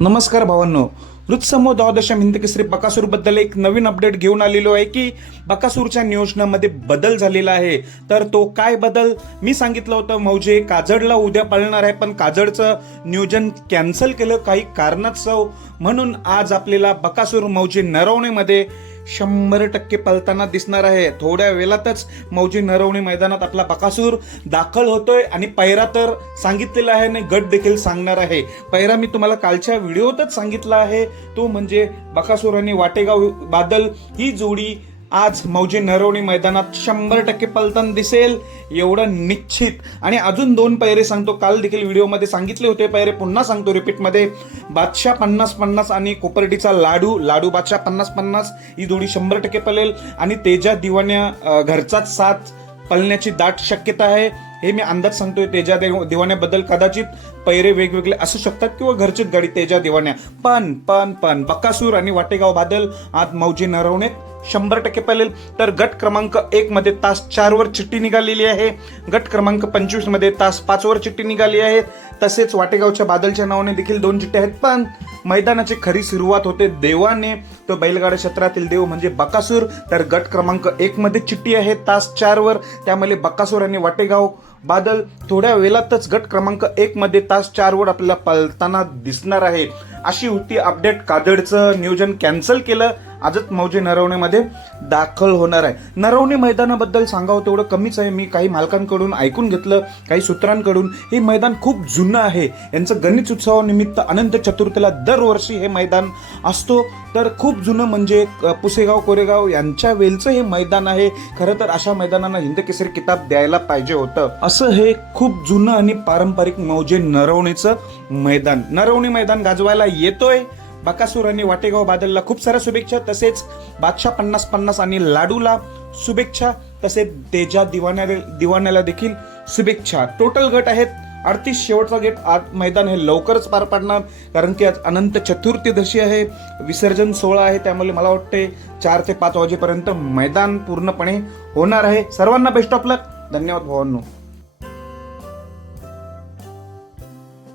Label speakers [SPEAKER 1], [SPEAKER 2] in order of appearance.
[SPEAKER 1] नमस्कार भावांनो. वृत्तसमूह द्वादशम हिंद केसरी बकासूरबद्दल एक नवीन अपडेट घेऊन आलेलो आहे की बकासूरच्या नियोजनामध्ये बदल झालेला आहे. तर तो काय बदल? मी सांगितलं होतं मौजे काजडला उद्या पळणार आहे पण काजडचं नियोजन कॅन्सल केलं काही कारणास्तव म्हणून आज आपल्याला बकासूर मौजे नरवणेमध्ये शंभर टक्के पलताना दिसणार आहे. थोड्या वेळातच मौजी नरवणी मैदानात आपला बकासूर दाखल होतोय आणि पैरा तर सांगितलेला आहे आणि गट देखील सांगणार आहे. पैरा मी तुम्हाला कालच्या व्हिडिओतच सांगितला आहे. तो म्हणजे बकासूर आणि वाटेगाव बादल. ही जोडी आज मौजे नरवणी मैदानात शंभर टक्के पलतन दिसेल एवढं निश्चित. आणि अजून दोन पैरे सांगतो काल देखील व्हिडिओमध्ये सांगितले होते पैरे पुन्हा सांगतो रिपीटमध्ये. बादशाह पन्नास पन्नास आणि कोपर्डीचा लाडू लाडू बादशाह पन्नास पन्नास ही जोडी शंभर टक्के पलेल आणि तेजा दिवाण्या घरचाच साथ पलण्याची दाट शक्यता आहे. हे मी अंदाज सांगतोय तेजा देव- दिवाण्याबद्दल कदाचित पैरे वेगवेगळे असू शकतात किंवा घरचीच गाडी तेजा दिवाण्या. पण पण पण बकासूर आणि वाटेगाव बादल आत मौजी नरवणेत शंभर टक्के पळेल तर गट क्रमांक एक मध्ये तास चार वर चिठ्ठी निघालेली आहे. गट क्रमांक पंचवीसमध्ये तास पाच वर चिठ्ठी निघाली आहे. तसेच वाटेगावच्या बादलच्या नावाने देखील दोन चिठ्ठ्या आहेत. पण मैदानाची खरी सुरुवात होते देवाने. तो बैलगाडा क्षेत्रातील देव म्हणजे बकासूर. तर गट क्रमांक एक मध्ये चिठ्ठी आहे. तास चार वर त्यामुळे बकासूर आणि वाटेगाव बादल. थोड्या वेळातच गट क्रमांक एक मध्ये तास चार वर आपल्याला पळताना दिसणार आहे. अशी होती अपडेट कादडचं नियोजन कॅन्सल केलं. आजच मौजे नरवणेमध्ये दाखल होणार आहे. नरवणे मैदानाबद्दल सांगावं तेवढं कमीच आहे. मी काही मालकांकडून ऐकून घेतलं काही सूत्रांकडून. हे मैदान खूप जुनं आहे. यांचं गणित उत्सवानिमित्त अनंत चतुर्थीला दरवर्षी हे मैदान असतो. तर खूप जुनं म्हणजे पुसेगाव कोरेगाव यांच्या वेलचं हे मैदान आहे. खरं तर अशा मैदानांना हिंद केसरी किताब द्यायला पाहिजे होतं. असं हे खूप जुनं आणि पारंपरिक मौजे नरवणेचं मैदान. नरवणी मैदान गाजवायला येतोय. बकासूर आणि वाटेगाव बादलला खूप साऱ्या शुभेच्छा तसेच बादशाह पन्नास पन्नास आणि लाडूला शुभेच्छा तसेच तेजा दिवाण्या दिवाण्याला देखील शुभेच्छा. टोटल गट आहेत. अडतीस शेवटचा गेट आज मैदान हे लवकरच पार पाडणार कारण की आज अनंत चतुर्थीदशी आहे. विसर्जन सोहळा आहे त्यामुळे मला वाटते चार ते पाच वाजेपर्यंत मैदान पूर्णपणे होणार आहे. सर्वांना बेस्ट ऑफ लक धन्यवाद भावांनो.